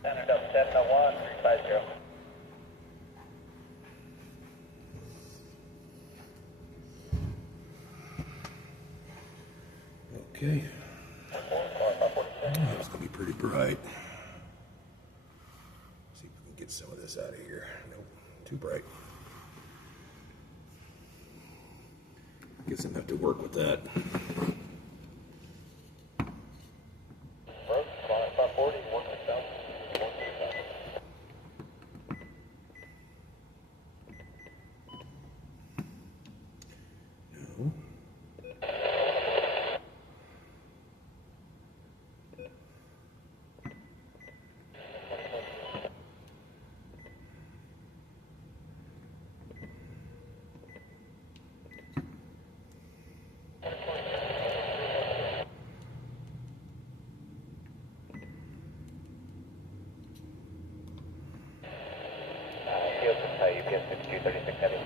Standard up 701, 350. Okay. Oh, it's going to be pretty bright. See if we can get some of this out of here. Nope, too bright. Guess I'm going to have to work with that. No. UPS 6236 heavy.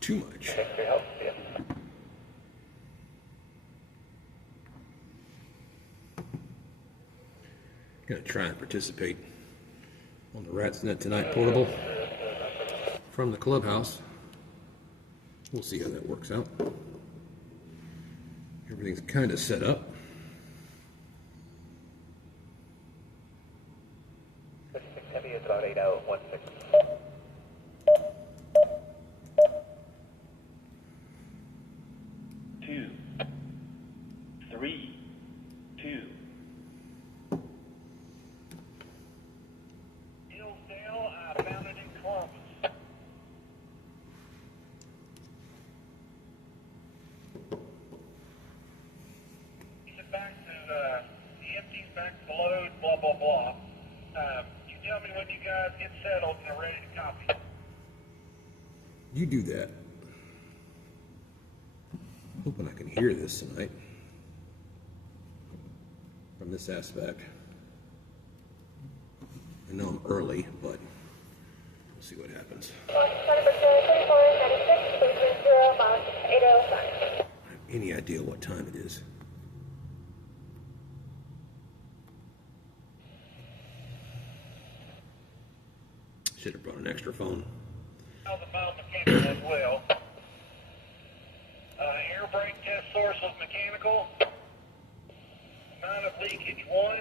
Too much. Thanks for your help. Yeah. Gonna try and participate on the Rat's Net Tonight portable from the clubhouse. We'll see how that works out. Everything's kind of set up. Heavy is about 8016. 2, 3, 2. Hillsdale, I found it in Columbus. He said back to the empties, back to the load, blah, blah, blah. You tell me when you guys get settled and are ready to copy. You do that. Hoping I can hear this tonight from this aspect. I know I'm early, but we'll see what happens. I don't have any idea what time it is. Should have brought an extra phone. The biomechanical as well. Air brake test source was mechanical. Amount of leakage 1.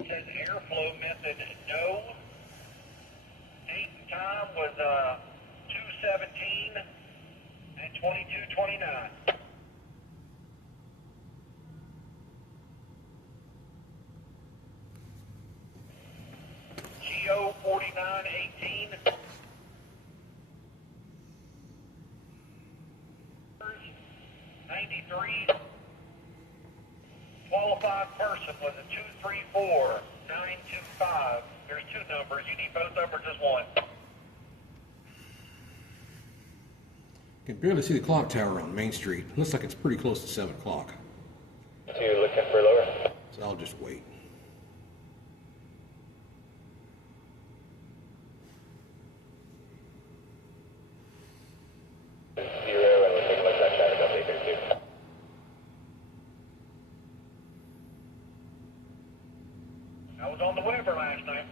It says airflow method no. Date and time was 2:17 and 22:29. GO 4918. 93. Qualified person was a 234925. There's 2 numbers. You need both numbers as one. Can barely see the clock tower on Main Street. Looks like it's pretty close to 7 o'clock. So you're looking for lower? So I'll just wait. I was on the Weber last night.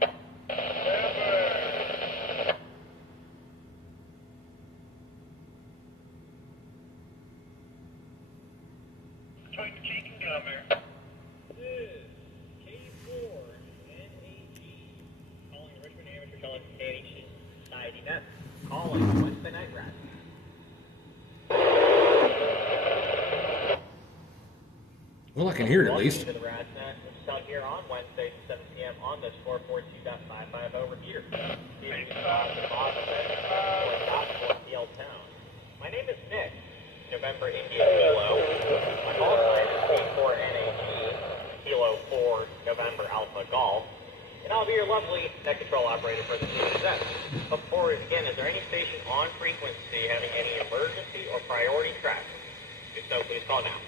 Between the cheek and gum there. K4 NAG. Calling Richmond Amateur Telecommunications Society Net. Calling Wednesday Night Rat. Well, I can hear it at least. Welcome to the Rat's Net. It's out here on Wednesday at 7 p.m. on this 442.55 repeater. Here you saw the bottom of it for DL Town. My name is Nick. November India Kilo. My call sign is K4 NAG. Kilo 4 November Alpha Golf. And I'll be your lovely net control operator for the event. But before we begin, is there any station on frequency having any emergency or priority traffic? If so, please call now.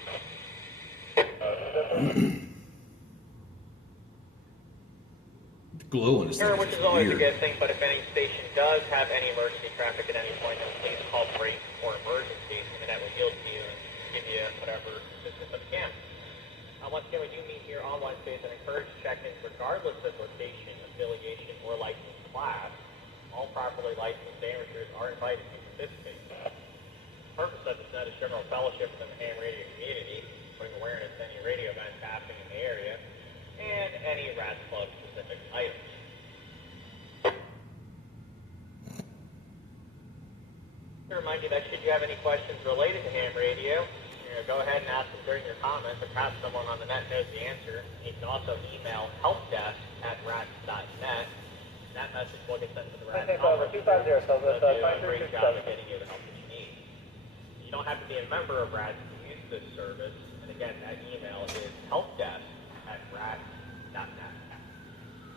Glow on his Sure, thing which is is always a weird. good thing, but if any station does have any emergency traffic at any point, then please call break for emergencies, and that will yield to you and give you the general fellowship within the ham radio community, putting awareness to any radio events happening in the area, and any Rats Club specific items. To remind you that should you have any questions related to ham radio, go ahead and ask them during your comments, or perhaps someone on the net knows the answer. You can also email helpdesk@rats.net. That message will get sent to the Rats conference. They'll do a great job of getting you the help that you need. You don't have to be a member of Rats to use this service. And again, that email is helpdesk@rats.net.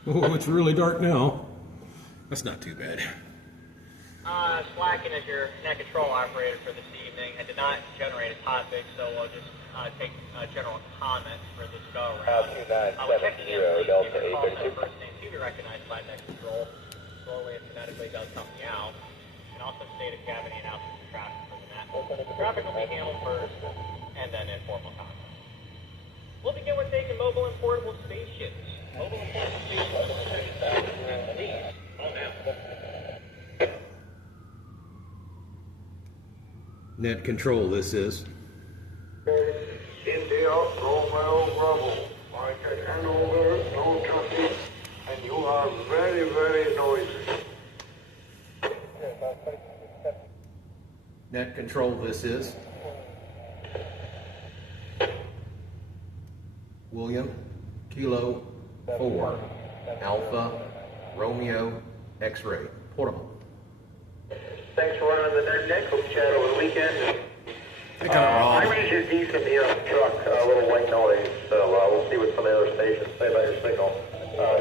Oh, it's really dark now. That's not too bad. Slacking as your net control operator for this evening. I did not generate a topic, so we'll just take general comments for this go-around. We're checking in, please give your call to first name to be recognized by net control. Slowly and phonetically does help me out. And also state if you have any announcements for traffic for the net. Traffic will be handled first, and then informal comments. We'll begin with taking mobile and portable stations. Mobile and portable stations, please. All now. Net control, this is. India, Romeo, Bravo. I can hand over, no traffic, and you are very, very noisy. Net control, this is. William, Kilo, 4, Alpha, Romeo, X-ray, portable. Thanks for running the net. Hope you chat over the weekend. I got it wrong. I read you decent here on the truck, a little white noise, so we'll see what some of the other stations say about your signal.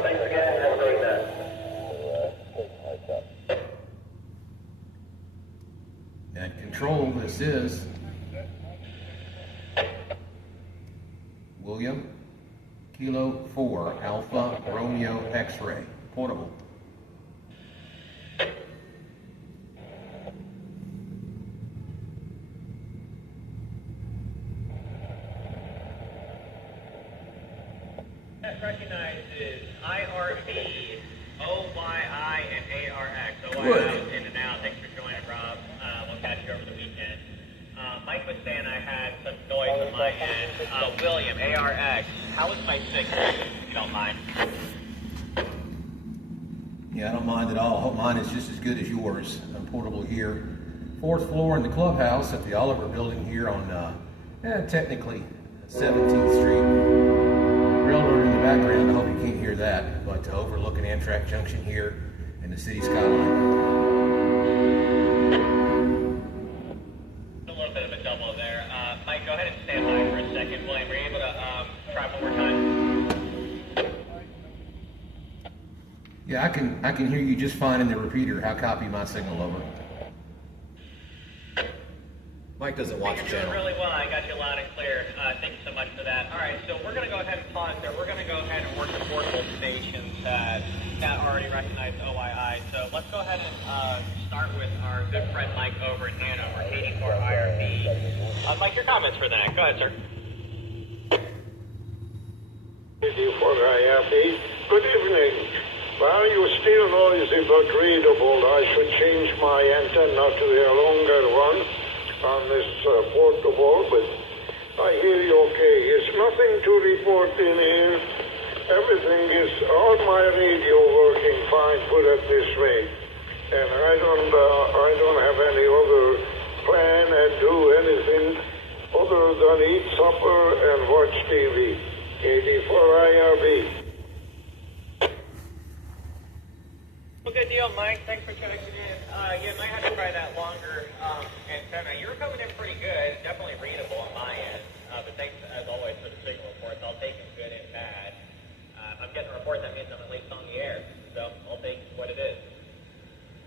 Thanks again, have a great night. Net control, this is. William, Kilo, 4, Alpha, Romeo, X-ray, portable. Recognizes IRB, OYI, and ARX. OYI Good. was in and out. Thanks for joining, Rob. We'll catch you over the weekend. Mike was saying I had some noise on my end. William, ARX, how is my signal, if you don't mind? Yeah, I don't mind at all. I hope mine is just as good as yours. I'm portable here. 4th floor in the clubhouse at the Oliver building here on, technically 17th Street. Railroad in the background, I hope you can't hear that, but overlooking Amtrak Junction here and the city skyline. A little bit of a double there. Mike, go ahead and stand by for a second. William, were you able to try one more time? Yeah, I can hear you just fine in the repeater. I'll copy my signal over. Mike doesn't watch the You're channel. doing really well. I got you loud and clear. Thank you so much for that. All right, so we're going to go ahead and pause there. We're going to go ahead and work the portable stations that already recognize OII. So let's go ahead and start with our good friend Mike over in Hanover, 84 IRB. Mike, your comments for that. Go ahead, sir. 84 IRB. Good evening. While you're still noisy but readable, I should change my antenna to a longer one on this portable, but I hear you okay. It's nothing to report in here. Everything is, all my radio working fine, put it this way. And I don't have any other plan and do anything other than eat supper and watch TV. 84 IRB. Well, good deal, Mike. Thanks for checking in. You might have to try that longer antenna. You were coming in pretty good. Definitely readable on my end. But thanks, as always, for the signal reports. I'll take them good and bad. If I'm getting a report, that means I'm at least on the air. So I'll take what it is.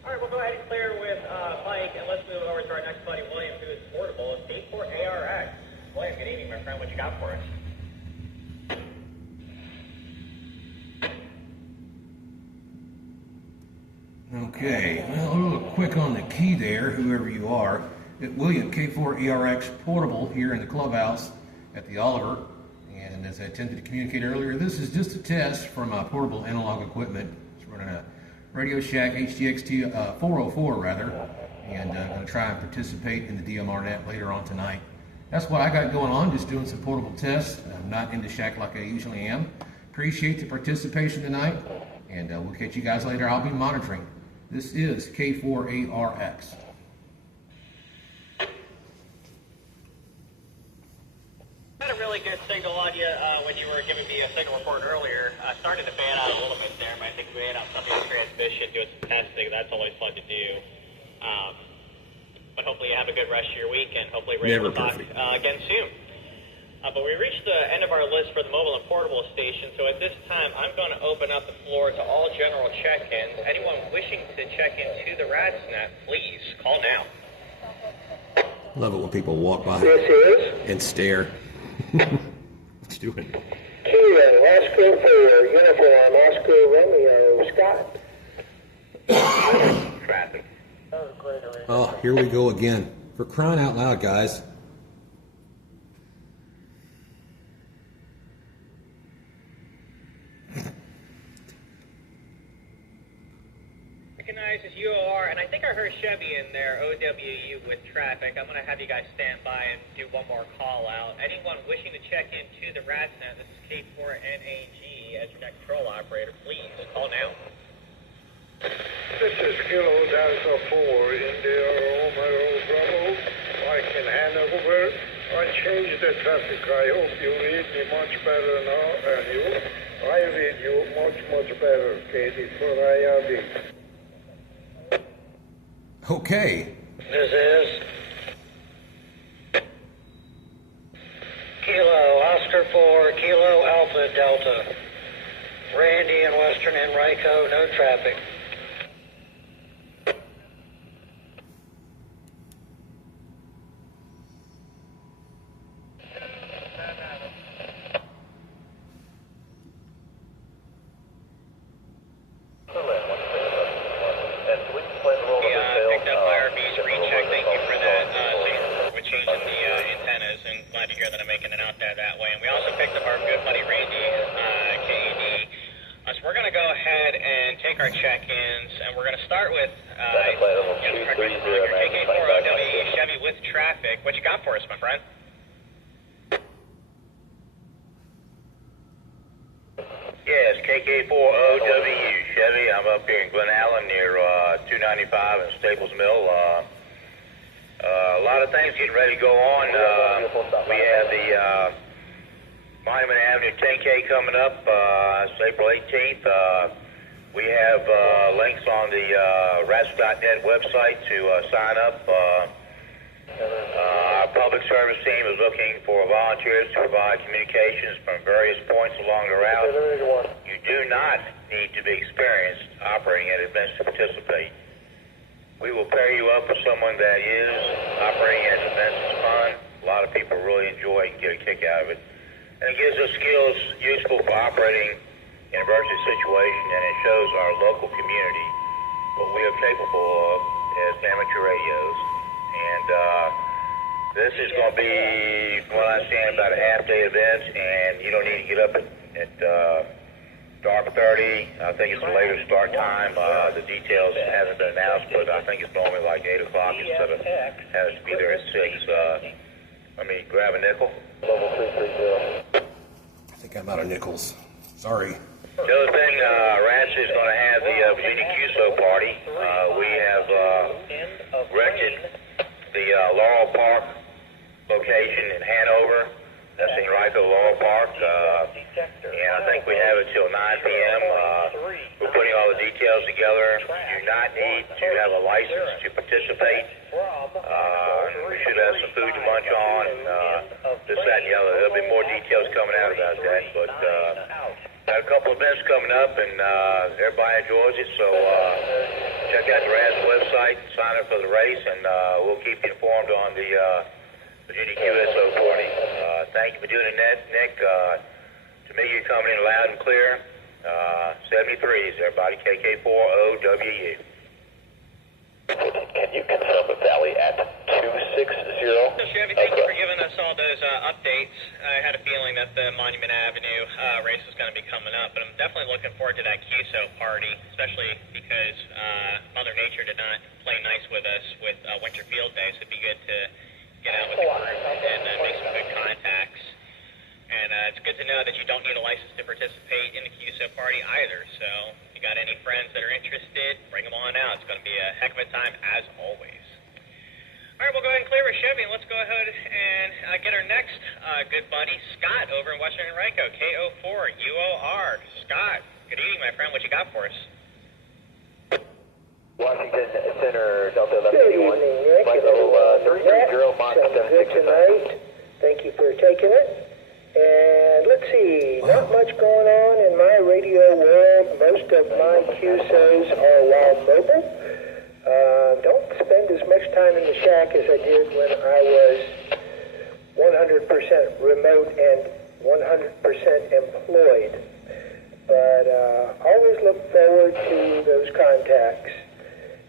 All right, we'll go ahead and clear with Mike, and let's move over to our next buddy, William, who is portable. It's 84 ARX. William, good evening, my friend. What you got for us? Okay, well, a little quick on the key there, whoever you are. William, K4ERX portable here in the clubhouse at the Oliver. And as I attempted to communicate earlier, this is just a test from portable analog equipment. It's running a Radio Shack HDXT 404 rather. and going to try and participate in the DMR net later on tonight. That's what I got going on, just doing some portable tests. I'm not into shack like I usually am. Appreciate the participation tonight, and we'll catch you guys later. I'll be monitoring. This is K4ARX. Had a really good signal on you when you were giving me a signal report earlier. I started to fan out a little bit there, but I think we fan out some of the transmission, doing some testing. That's always fun to do. But hopefully you have a good rest of your week, and hopefully we're able to talk again soon. But we reached the end of our list for the mobile and portable station, so at this time I'm going to open up the floor to all general check-ins. Anyone wishing to check into the RADSNet, please call now. Love it when people walk by and stare. Let's do it. Kilo, Oscar for uniform, Oscar Romeo, Scott. Traffic. Oh, here we go again. For crying out loud, guys. Recognizes UOR, and I think I heard Chevy in there, OWU with traffic. I'm going to have you guys stand by and do one more call out. Anyone wishing to check into the RADSNet, this is K4NAG as your next control operator, please call now. This is Kilo Delta 4, India Romeo Bravo. I can hand over. I changed the traffic. I hope you read me much better now, and I read you much better, Katie, for IRB. Okay. This is Kilo Oscar 4, Kilo Alpha Delta. Randy in Western Enrico, no traffic. Website to sign up. Our public service team is looking for volunteers to provide communications from various points along the route. You do not need to be experienced operating at events to participate. We will pair you up with someone that is operating at events. It's fun. A lot of people really enjoy it and get a kick out of it. And it gives us skills useful for operating in an emergency situation, and it shows our local community what we are capable of as amateur radios. And this is going to be, from what I understand, about a half-day event, and you don't need to get up at dark 30. I think it's a later start time. The details haven't been announced, but I think it's normally like 8 o'clock instead of having to be there at 6. Let me grab a nickel. Level 330. I think I'm out of nickels. Sorry. The other thing, Ranch is going to have the Virginia QSO party. We have rented the Laurel Park location in Hanover. That's in Rico Laurel Park. And I think we have it till 9 p.m. We're putting all the details together. You do not need to have a license to participate. We should have some food to munch on, and this, that, and the other. There'll be more details coming out about that, but got a couple events coming up, and everybody enjoys it, so check out the RAS website, sign up for the race, and we'll keep you informed on the Virginia QSO party. Thank you for doing it, Nick. To me, you're coming in loud and clear. 73s, everybody, KK4OWU. Can you confirm the valley at 260? So, Chevy, thank you for giving us all those updates. I had a feeling that the Monument Avenue race was going to be coming up, but I'm definitely looking forward to that QSO party, especially because Mother Nature did not play nice with us with Winter Field Day, so it'd be good to get out with the group and make some good contacts. And it's good to know that you don't need a license to participate in the QSO party either, so if you got any friends that are interested, bring them on out. It's going to be a heck of a time as always. All right, we'll go ahead and clear with Chevy, and let's go ahead and get our next good buddy, Scott, over in Western Henrico, KO4 UOR. Scott, good evening, my friend. What you got for us? Washington Center, Delta 1181. Good evening, Nick. Michael 330 Mach Sounds good tonight. Thank you for taking it. And let's see, not much going on in my radio world. Most of my QSOs are while mobile. Don't spend as much time in the shack as I did when I was 100% remote and 100% employed. But always look forward to those contacts.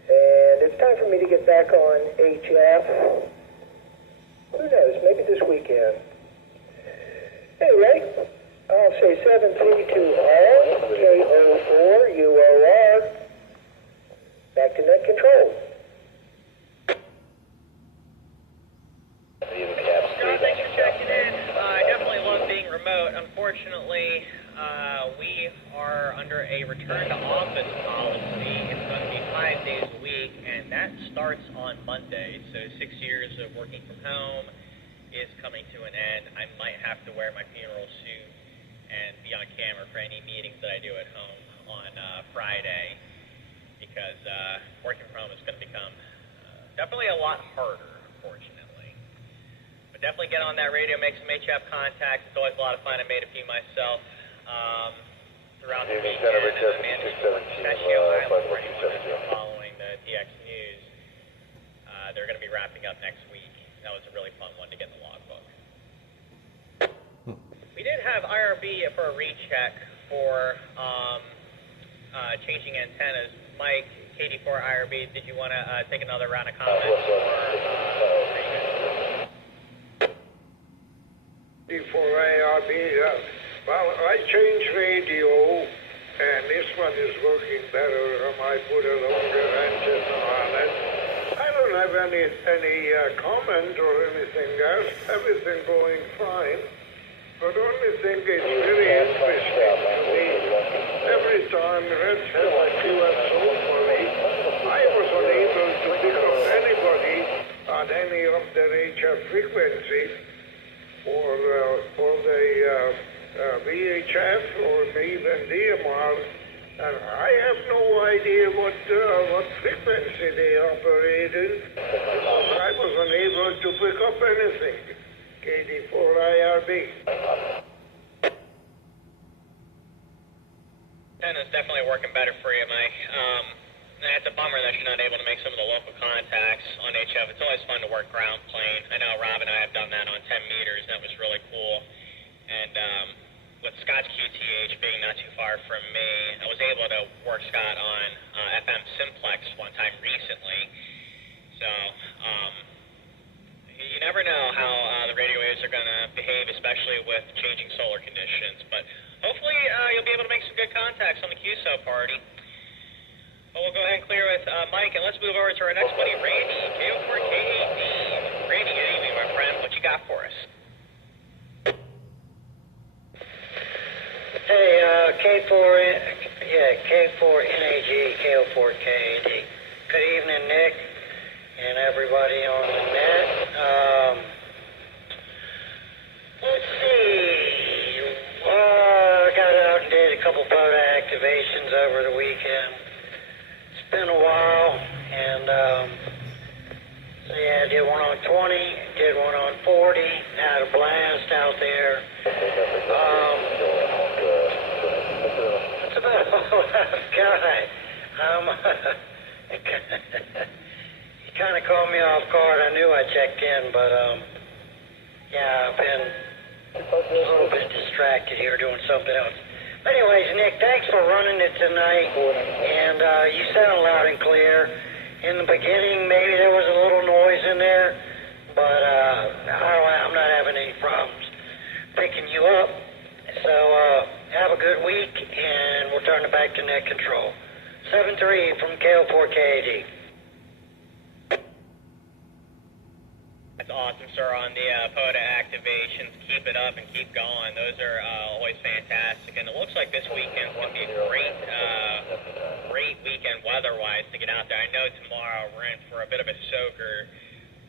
And it's time for me to get back on HF. Who knows, maybe this weekend. Anyway, I'll say 732R, KO4, UOR. Back to net control. Scott, thanks for checking in. I definitely love being remote. Unfortunately, we are under a return to office policy. It's going to be 5 days a week, and that starts on Monday. So 6 years of working from home is coming to an end. I might have to wear my funeral suit and be on camera for any meetings that I do at home on Friday, because working from home is going to become definitely a lot harder, unfortunately. But definitely get on that radio, make some HF contacts. It's always a lot of fun. I made a few myself throughout the weekend. And following the DX News, they're going to be wrapping up next week. That was a really fun one to get in the logbook. We did have IRB for a recheck for changing antennas. Mike, KD4 IRB, did you want to take another round of comments? KD4 IRB, well, I changed radio, and this one is working better. I put a longer antenna on it. I don't have any comment or anything else. Everything going fine. But the only thing is really interesting to me, every time Red Hill QSO for me, I was unable to pick up anybody on any of their HF frequencies or the VHF or even DMR. And I have no idea what frequency they operated. I was unable to pick up anything. KD4 IRB. And it's definitely working better for you, Mike. It's a bummer that you're not able to make some of the local contacts on HF. It's always fun to work ground plane. I know Rob and I have done that on 10 meters. That was really cool. And with Scott's QTH being not too far from me, I was able to work Scott on FM Simplex one time recently. So, you never know how the radio waves are going to behave, especially with changing solar conditions. But hopefully you'll be able to make some good contacts on the QSO party. But we'll go ahead and clear with Mike, and let's move over to our next buddy, Randy, KO4KAD. Randy, good evening, my friend. What you got for us? Hey, K4NAG, KO4KAD. Good evening, Nick, and everybody on the net. Let's see. I got out and did a couple photo activations over the weekend. It's been a while, and so yeah, I did one on 20, did one on 40, had a blast out there. That's about all I've got. You kind of caught me off guard. I knew I checked in, but yeah, I've been a little bit distracted here doing something else. But anyways, Nick, thanks for running it tonight, and you sound loud and clear. In the beginning, maybe there was a little noise in there, but I'm not having any problems good week, and we'll turn it back to net control. 7-3 from KL4KAD. That's awesome, sir, on the POTA activations. Keep it up and keep going. Those are always fantastic. And it looks like this weekend's going to be a great weekend weather-wise to get out there. I know tomorrow we're in for a bit of a soaker,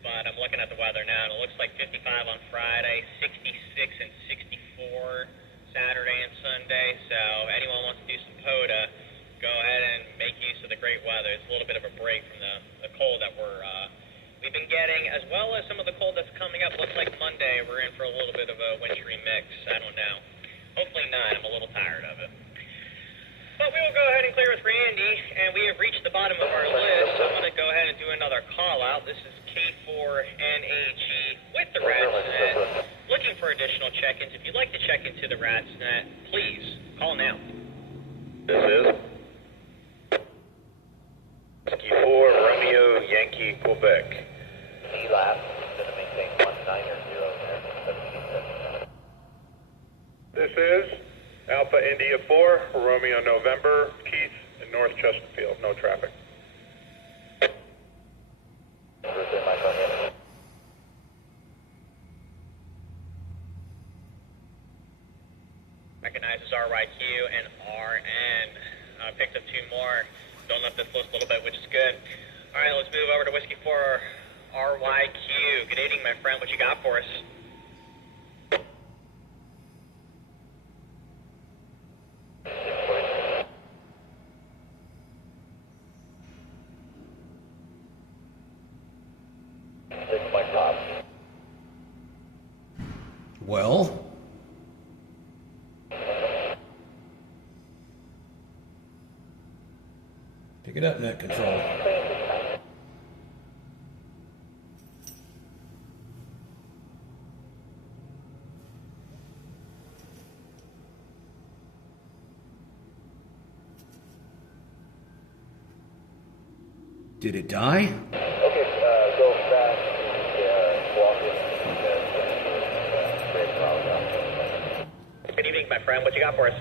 but I'm looking at the weather now, and it looks like 55 on Friday, 66 and 64 Saturday and Sunday. So anyone wants to do some POTA, go ahead and make use of the great weather. It's a little bit of a break from the cold that we've been getting, as well as some of the cold that's coming up. Looks like Monday we're in for a little bit of a wintry mix. I don't know. Hopefully not. I'm a little tired of it. But we will go ahead and clear with Randy, and we have reached the bottom of our list. So I'm going to go ahead and do another call out. This is K4NAG with the RatsNet, looking for additional check-ins. If you'd like to check into the RatsNet, please call now. This is Whiskey 4 Romeo Yankee Quebec. ELAP, going to maintain 19 or 0 there. This is Alpha India 4, Romeo November, Keith in North Chesterfield. No traffic. Recognizes RYQ and RN. Picked up 2 more. Filling up this list a little bit, which is good. All right, let's move over to Whiskey 4 RYQ. Good evening, my friend. What you got for us? Well, pick it up, net control. Did it die? Okay, go back. Walk in. Good evening, my friend. What you got for us?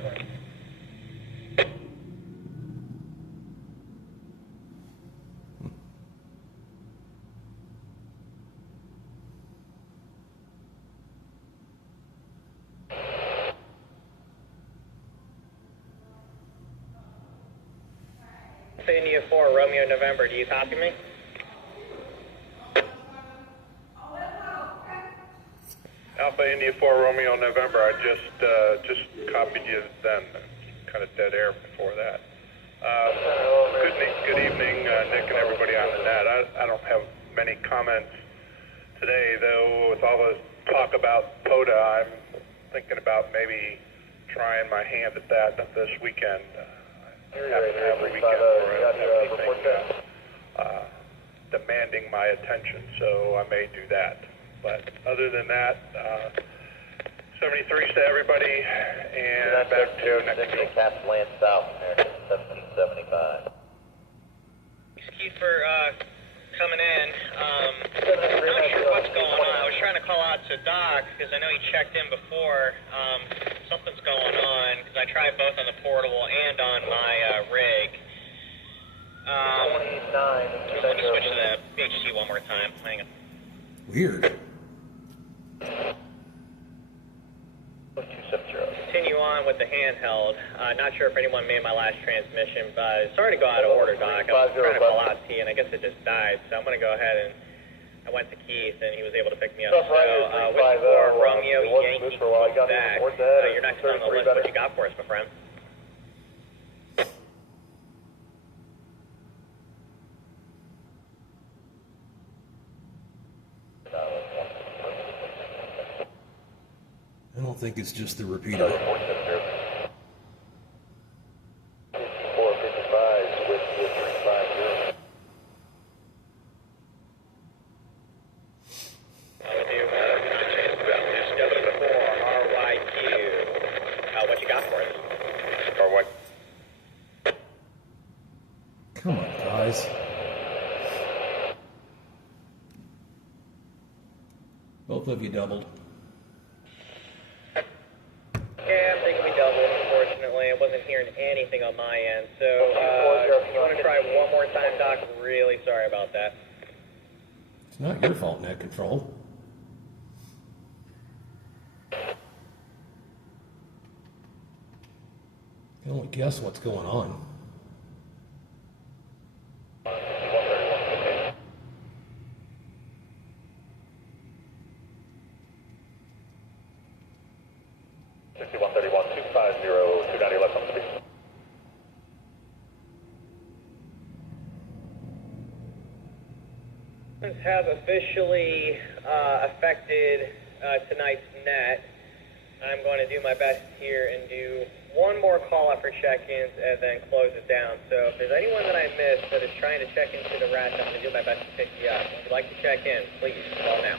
India 4 Romeo November. Do you copy me? Alpha India 4 Romeo November. I just copied you then. Kind of dead air before that. Good evening, Nick and everybody on the net. I don't have many comments today, though. With all the talk about POTA, I'm thinking about maybe trying my hand at that this weekend. Demanding my attention, so I may do that. But other than that, 73s to everybody, and back to next week. Castellan South, American 1775. Thanks, Keith, for coming in. I'm not sure what's going on. I was trying to call out to Doc, because I know he checked in before. Something's going on, because I tried both on the portable and on my rig. Let me switch to the HT one more time. Hang on. Weird. Continue on with the handheld. Not sure if anyone made my last transmission, but sorry to go out of order, Doc. I was trying to call out to you, and I guess it just died. So I'm going to go ahead and I went to Keith, and he was able to pick me up. So, Whiskey 4 Romeo Yankee Quebec. You're next on the list. What you got for us, my friend? I don't think it's just the repeater. 455 with 350. What you got for us? Or what? Come on, guys. Both of you doubled. Yeah, I'm thinking we doubled, unfortunately. isn't hearing anything on my end. So, you want to try one more time, Doc? Really sorry about that. It's not your fault, net control. You can only guess what's going on. Have officially affected tonight's net. I'm going to do my best here and do one more call out for check-ins and then close it down. So if there's anyone that I missed that is trying to check into the RATs, I'm going to do my best to pick you up. If you'd like to check in, please call now.